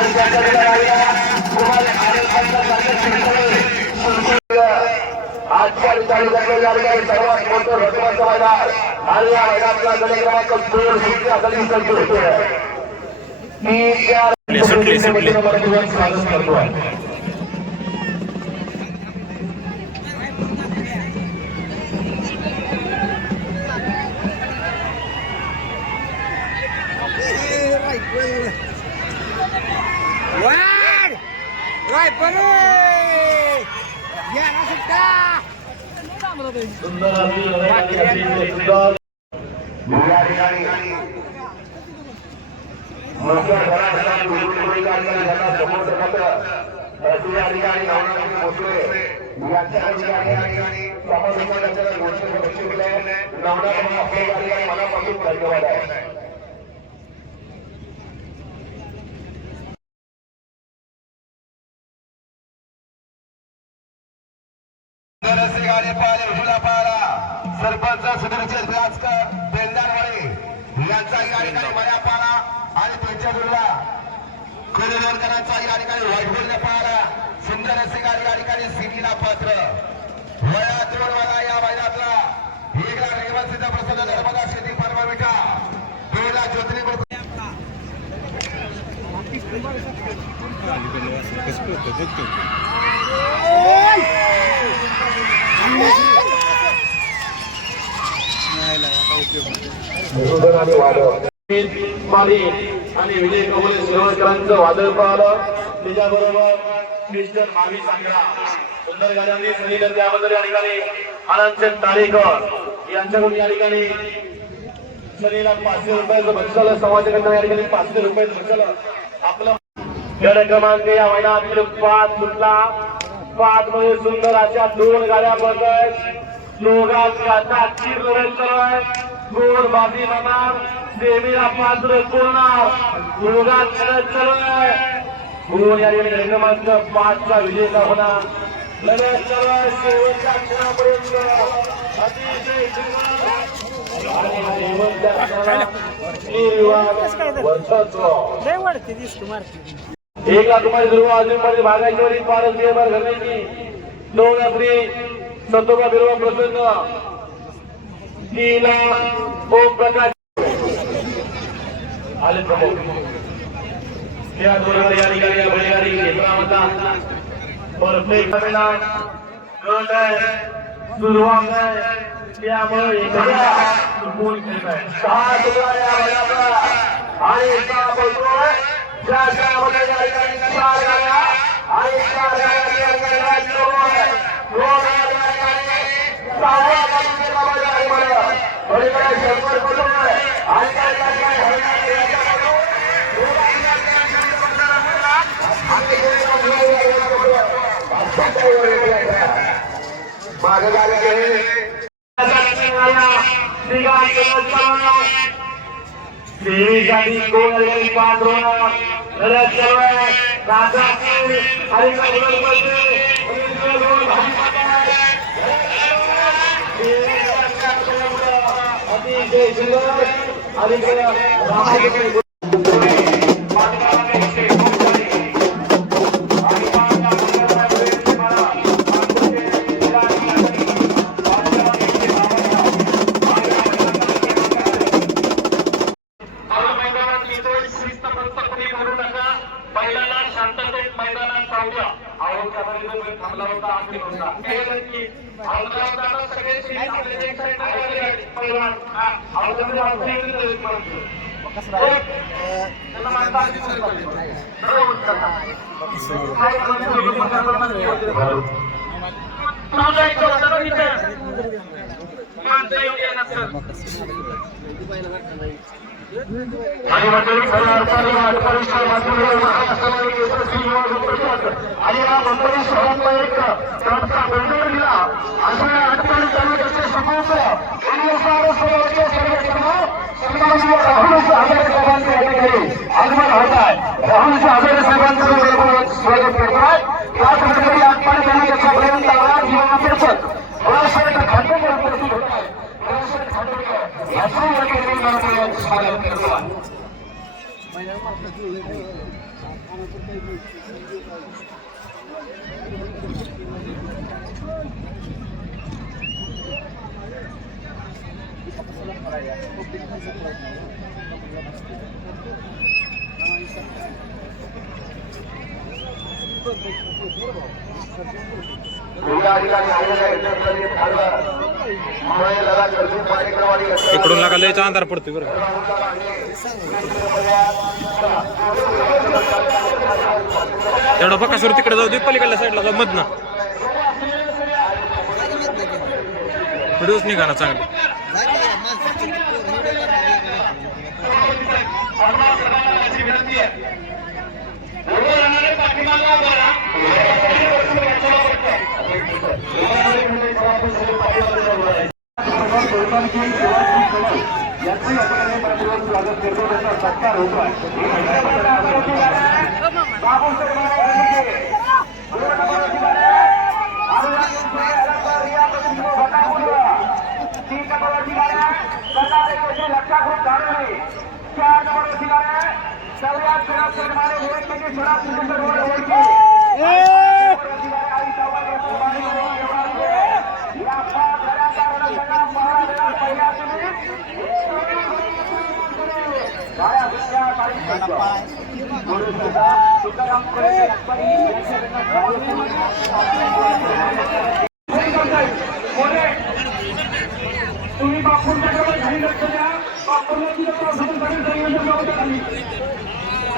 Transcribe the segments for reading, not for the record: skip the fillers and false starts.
आजच्या ठिकाणी सर्वात मोठं रत्नाचं मैदान आणि या मैदानातला गड क्रमांक 2 सुट्ट्या गली संख्येत मी त्या स्वागत करतोय. सरपंच सुधीरचंद विलासकर बेंदारवाडे यांचा या ठिकाणी मयापारा आणि त्यांच्या जोडीला कोरेवरकरांचा या ठिकाणी व्हाईटबोर्डने पारा सुंदर असे गाडी या ठिकाणी सिटीला पात्र वयात जोडवाला या मैदानातला एक लाख निवासीचा प्रसन्न नर्मदा शेती फार्मा विटा 2 लाख ज्योतिर्लिंग आणि विजय कमले शिरोडकरांचं वादळ पाहिलं. त्याच्याबरोबर मिस्टर मावी सांगरा सुंदर गाड्यांनी सनीकर त्याबद्दल या ठिकाणी आनंदचंद तारेकर यांच्याकडून या ठिकाणी सनीला 500 रुपयाचं बक्षाला समाजाकडनं या ठिकाणी 500 रुपयाचं बक्षाला आपलं गड क्रमांक या मैदानातील 5 सुटला. 5 मध्ये सुंदर अशा 2 गाड्या पडत दोघांचा तीर लढत चालू आहे. गोड बाजी होणार देवीला पात्र कोरणार दोघांत लढत चालू आहे. गोड या ठिकाणी क्रमांक 5 चा विजेता होणार लढत चालू आहे शेवटच्या क्षणापर्यंत अतिशय एक लाख रुपये दुर्वा अजूनमध्ये भागायची वरी पारस बेबार घालण्याची 2 एप्रिल संतोबा बिरवा प्रसन्न 3 लाख ओम प्रकाश आले प्रमुख या जोरावर या ठिकाणी बैलगाडी घेतला होता. परफेक्ट मैदान गट आहे सुरुवात आहे त्यामुळे एखाद्या सुकून खेळ आहे 6 तुकडा या मैदानाला आणि 6 बोलतोय ज्या मध्ये या ठिकाणी 4 गाड्या आणि 4 गाड्या या ठिकाणी गाडी कोण पात्र लढत चालू आहे. अतिशय सुंदर आणि इकडून लागा लयचा अंधार पडतोय बरं. एवढा बकासूर तिकडे जाऊ दे, पलीकडल्या साईडला जाऊ मधनं. व्हिडिओच निघा चांगले. सत्कार होतोय. तुम्ही बापूंच्याकडे घरी लक्ष द्या.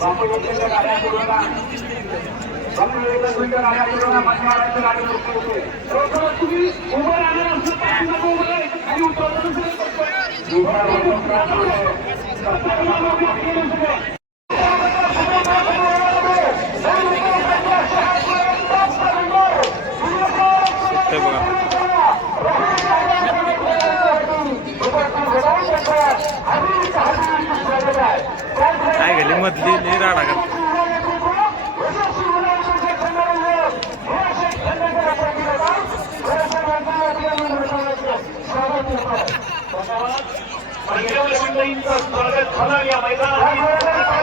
बापू येथे गाड्या करू नका. बापू येथे गाड्या करू नका. मान्यवरांच्या गाडी होते. तुम्ही उभं राहणार असेल तर उभं राहायचं, खाली उतरवलं काय गेली मधली राडा का स्वागत झालं या मैदानात.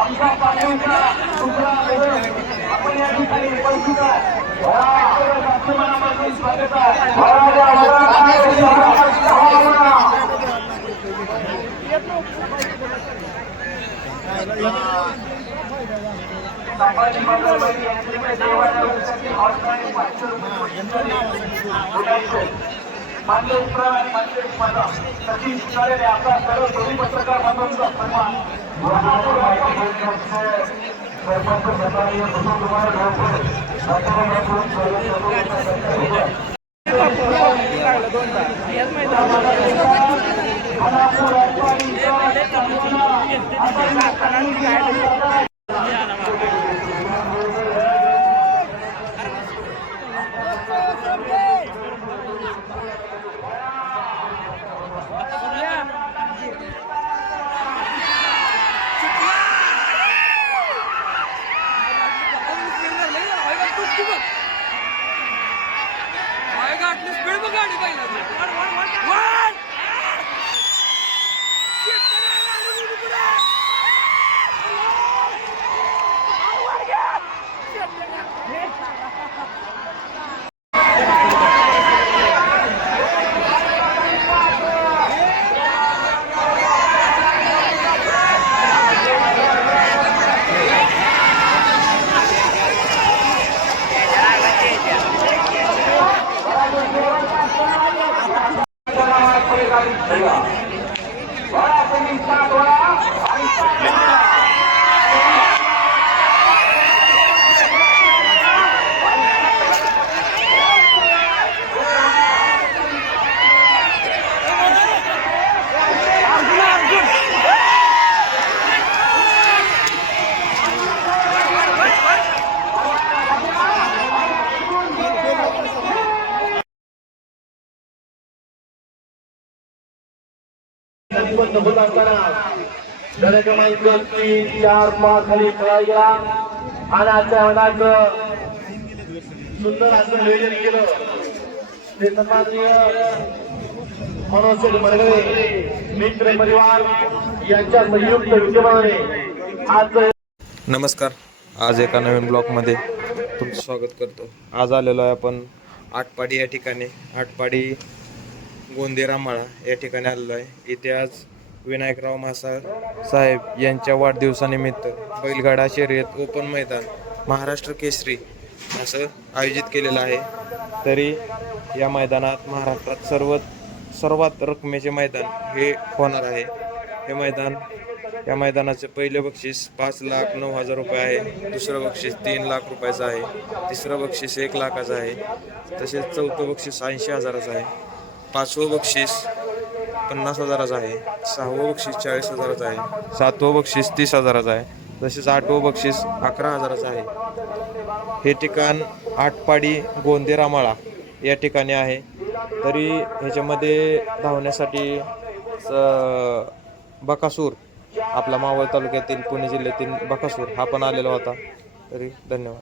आमचा पाठीचा तुकडा आपण या ठिकाणी उपस्थित आहे. मनापासून स्वागत आहे. संभाजी मंगळवारी यांच्याकडे देवालयासाठी ऑनलाईन 500 रुपये मान्यप्रमाणे मान्यपदा सचिन शिकारे आपला सर्व दोन्ही पत्रकार बांधवांचा सन्मान सरपंच सत्तावीस कुमार होत असताना गड क्रमांक 3, 4, 5 खाली खेळायला गेला आणि आजच्या मैदानाचं सुंदर असं नियोजन केलं ते सन्माननीय मनोज मरगळे मित्र परिवार यांच्या संयुक्त विद्यमाने आज. नमस्कार. आज एका नवीन ब्लॉगमध्ये तुमचं स्वागत करतो. आज आलेलो आहे आपण आटपाडी या ठिकाणी. आटपाडी गोंदे रामाळा या ठिकाणी आलेलो आहे. इथे आज विनायकराव मासा साहेब यांच्या वाढदिवसानिमित्त बैलगाडा शर्यत ओपन मैदान महाराष्ट्र केसरी असं आयोजित केलेलं आहे. तरी या मैदानात महाराष्ट्रात सर्वात रकमेचे मैदान हे होणार आहे. या मैदानाचे पहिले बक्षीस 5,09,000 रुपये आहे. दुसरं बक्षीस 3 लाख रुपयाचं आहे. तिसरं बक्षीस 1 लाखाचं आहे. तसेच चौथं बक्षीस 80,000चं आहे. 5वं बक्षीस 50,000चं आहे. 6वं बक्षीस 40,000चं आहे. 7वं बक्षीस 30,000चं आहे. तसेच 8वं बक्षीस 11,000चं आहे. हे ठिकाण आटपाडी गोंदे रामाळा या ठिकाणी आहे. तरी ह्याच्यामध्ये धावण्यासाठी बकासूर आपला मावळ तालुक्यातील पुणे जिल्ह्यातील बकासूर हा पण आलेला होता. तरी धन्यवाद.